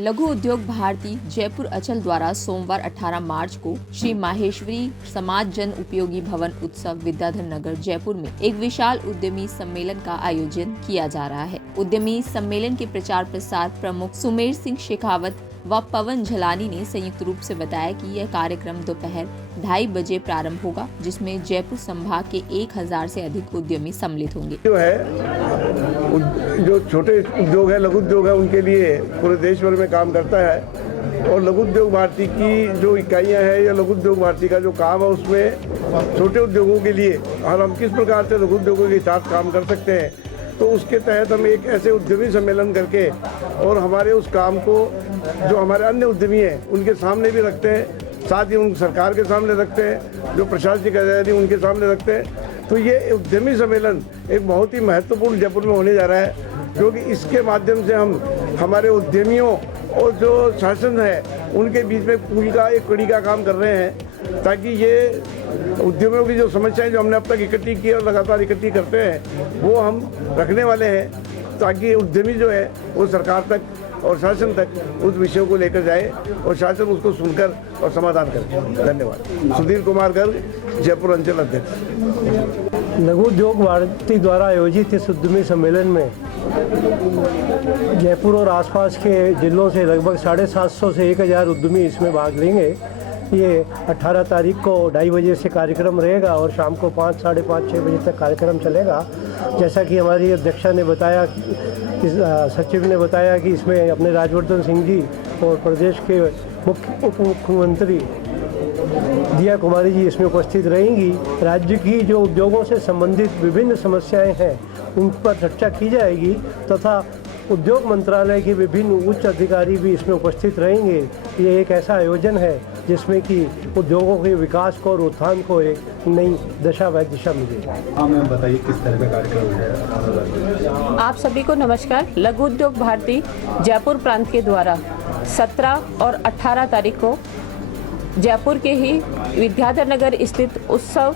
लघु उद्योग भारती जयपुर अचल द्वारा सोमवार 18 मार्च को श्री माहेश्वरी समाज जन उपयोगी भवन उत्सव विद्याधर नगर जयपुर में एक विशाल उद्यमी सम्मेलन का आयोजन किया जा रहा है। उद्यमी सम्मेलन के प्रचार प्रसार प्रमुख सुमेर सिंह शेखावत व पवन झलानी ने संयुक्त रूप से बताया कि यह कार्यक्रम दोपहर 2:30 बजे प्रारंभ होगा, जिसमें जयपुर संभाग के 1000 से अधिक उद्यमी सम्मिलित होंगे। जो छोटे उद्योग है, लघु उद्योग है, उनके लिए पूरे देश भर में काम करता है और लघु उद्योग भारती की जो इकाइयां हैं या लघु उद्योग भारती का जो काम है उसमें छोटे उद्योगों के लिए और हम किस प्रकार से लघु उद्योगों के साथ काम कर सकते हैं, तो उसके तहत हम एक ऐसे उद्यमी सम्मेलन करके और हमारे उस काम को जो हमारे अन्य उद्यमी हैं उनके सामने भी रखते हैं, साथ ही उन सरकार के सामने रखते हैं, जो प्रशासनिक अधिकारी उनके सामने रखते हैं। तो ये उद्यमी सम्मेलन एक बहुत ही महत्वपूर्ण जयपुर में होने जा रहा है, क्योंकि इसके माध्यम से हम हमारे उद्यमियों और जो शासन है उनके बीच में पुल का एक कड़ी का काम कर रहे हैं, ताकि ये उद्यमियों की जो समस्याएं जो हमने अब तक इकट्ठी की और लगातार इकट्ठी करते हैं वो हम रखने वाले हैं, ताकि उद्यमी जो है वो सरकार तक और शासन तक उस विषयों को लेकर जाए और शासन उसको सुनकर और समाधान करे। धन्यवाद। सुधीर कुमार गर्ग, जयपुर अंचल अध्यक्ष। लघु उद्योग भारती द्वारा आयोजित इस उद्यमी सम्मेलन में जयपुर और आसपास के जिलों से लगभग 750 से 1000 उद्यमी इसमें भाग लेंगे। ये 18 तारीख को 2:30 बजे से कार्यक्रम रहेगा और शाम को 5, साढ़े 5, 6 बजे तक कार्यक्रम चलेगा। जैसा कि हमारी अध्यक्षा ने बताया, सचिव ने बताया कि इसमें अपने राजवर्धन सिंह जी और प्रदेश के उप मुख्यमंत्री दिया कुमारी जी इसमें उपस्थित रहेंगी। राज्य की जो उद्योगों से संबंधित विभिन्न समस्याएं हैं उन पर चर्चा की जाएगी तथा उद्योग मंत्रालय के विभिन्न उच्च अधिकारी भी इसमें उपस्थित रहेंगे। ये एक ऐसा आयोजन है जिसमें कि उद्योगों के विकास को और उत्थान को एक नई दशा व दिशा मिलेगी। हाँ मैम, बताइए किस तरह का कार्यक्रम है। आप सभी को नमस्कार। लघु उद्योग भारती जयपुर प्रांत के द्वारा 17 और 18 तारीख को जयपुर के ही विद्याधर नगर स्थित उत्सव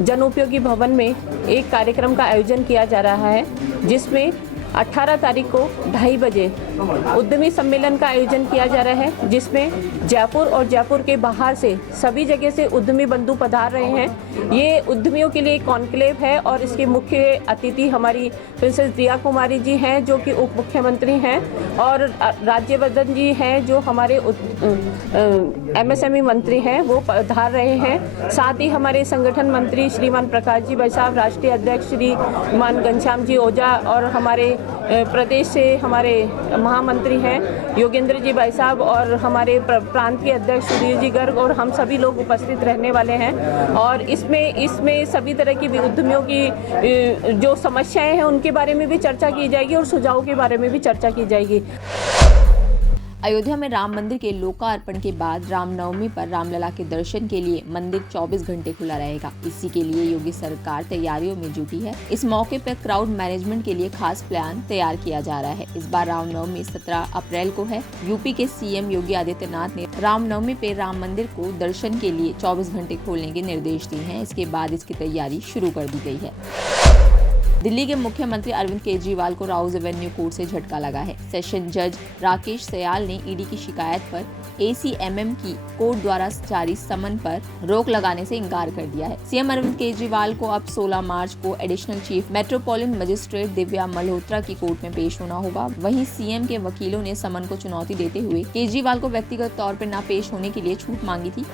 जन उपयोगी भवन में एक कार्यक्रम का आयोजन किया जा रहा है, जिसमें 18 तारीख को 2:30 बजे उद्यमी सम्मेलन का आयोजन किया जा रहा है, जिसमें जयपुर और जयपुर के बाहर से सभी जगह से उद्यमी बंधु पधार रहे हैं। ये उद्यमियों के लिए कॉन्क्लेव है और इसके मुख्य अतिथि हमारी प्रिंसेस दिया कुमारी जी हैं जो कि उप मुख्यमंत्री हैं, और राज्यवर्धन जी हैं जो हमारे MSME मंत्री हैं, वो पधार रहे हैं। साथ ही हमारे संगठन मंत्री श्रीमान प्रकाश जी भाई साहब, राष्ट्रीय अध्यक्ष श्रीमान घनश्याम जी ओझा और हमारे प्रदेश से हमारे महामंत्री हैं योगेंद्र जी भाई साहब और हमारे प्रांत के अध्यक्ष सुधीर जी गर्ग, और हम सभी लोग उपस्थित रहने वाले हैं। और इसमें सभी तरह की उद्यमियों की जो समस्याएं हैं उनके बारे में भी चर्चा की जाएगी और सुझावों के बारे में भी चर्चा की जाएगी। अयोध्या में राम मंदिर के लोकार्पण के बाद रामनवमी पर रामलला के दर्शन के लिए मंदिर 24 घंटे खुला रहेगा। इसी के लिए योगी सरकार तैयारियों में जुटी है। इस मौके पर क्राउड मैनेजमेंट के लिए खास प्लान तैयार किया जा रहा है। इस बार रामनवमी 17 अप्रैल को है। यूपी के CM योगी आदित्यनाथ ने रामनवमी पे राम मंदिर को दर्शन के लिए 24 घंटे खोलने के निर्देश दिए हैं। इसके बाद इसकी तैयारी शुरू कर दी गई है। दिल्ली के मुख्यमंत्री अरविंद केजरीवाल को राउज एवेन्यू कोर्ट से झटका लगा है। सेशन जज राकेश सयाल ने ईडी की शिकायत पर ACMM की कोर्ट द्वारा जारी समन पर रोक लगाने से इनकार कर दिया है। CM अरविंद केजरीवाल को अब 16 मार्च को additional chief metropolitan magistrate Divya Malhotra की कोर्ट में पेश होना होगा। वहीं CM के वकीलों ने समन को चुनौती देते हुए केजरीवाल को व्यक्तिगत तौर पर न पेश होने के लिए छूट मांगी थी।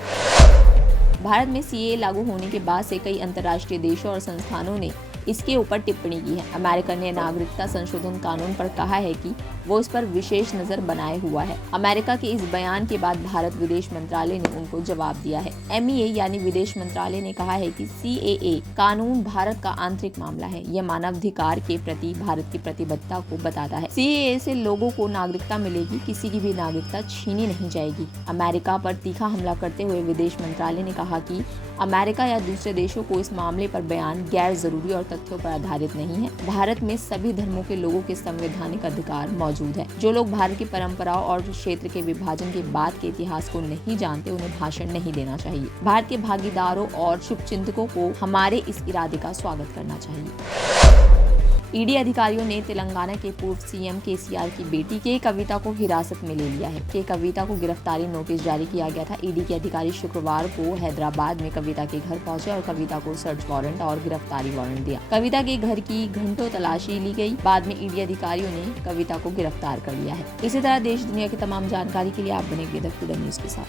भारत में CAA लागू होने के बाद से कई अंतर्राष्ट्रीय देशों और संस्थानों ने इसके ऊपर टिप्पणी की है। अमेरिका ने नागरिकता संशोधन कानून पर कहा है कि वो इस पर विशेष नजर बनाए हुआ है। अमेरिका के इस बयान के बाद भारत विदेश मंत्रालय ने उनको जवाब दिया है। MEA यानी विदेश मंत्रालय ने कहा है कि CAA कानून भारत का आंतरिक मामला है। यह मानवाधिकार के प्रति भारत की प्रतिबद्धता को बताता है। CAA से लोगों को नागरिकता मिलेगी, किसी की भी नागरिकता छीनी नहीं जाएगी। अमेरिका पर तीखा हमला करते हुए विदेश मंत्रालय ने कहा कि अमेरिका या दूसरे देशों को इस मामले पर बयान गैर जरूरी और तथ्यों पर आधारित नहीं है। भारत में सभी धर्मों के लोगों के संवैधानिक अधिकार मौजूद है। जो लोग भारत की परंपराओं और क्षेत्र के विभाजन के बाद के इतिहास को नहीं जानते, उन्हें भाषण नहीं देना चाहिए। भारत के भागीदारों और शुभचिंतकों को हमारे इस इरादे का स्वागत करना चाहिए। ईडी अधिकारियों ने तेलंगाना के पूर्व सीएम केसीआर की बेटी के कविता को हिरासत में ले लिया है। के कविता को गिरफ्तारी नोटिस जारी किया गया था। ईडी के अधिकारी शुक्रवार को हैदराबाद में कविता के घर पहुंचे और कविता को सर्च वारंट और गिरफ्तारी वारंट दिया। कविता के घर की घंटों तलाशी ली गई। बाद में ईडी अधिकारियों ने कविता को गिरफ्तार कर लिया है। इसी तरह देश दुनिया की तमाम जानकारी के लिए आप बने द टुडे न्यूज़ के साथ।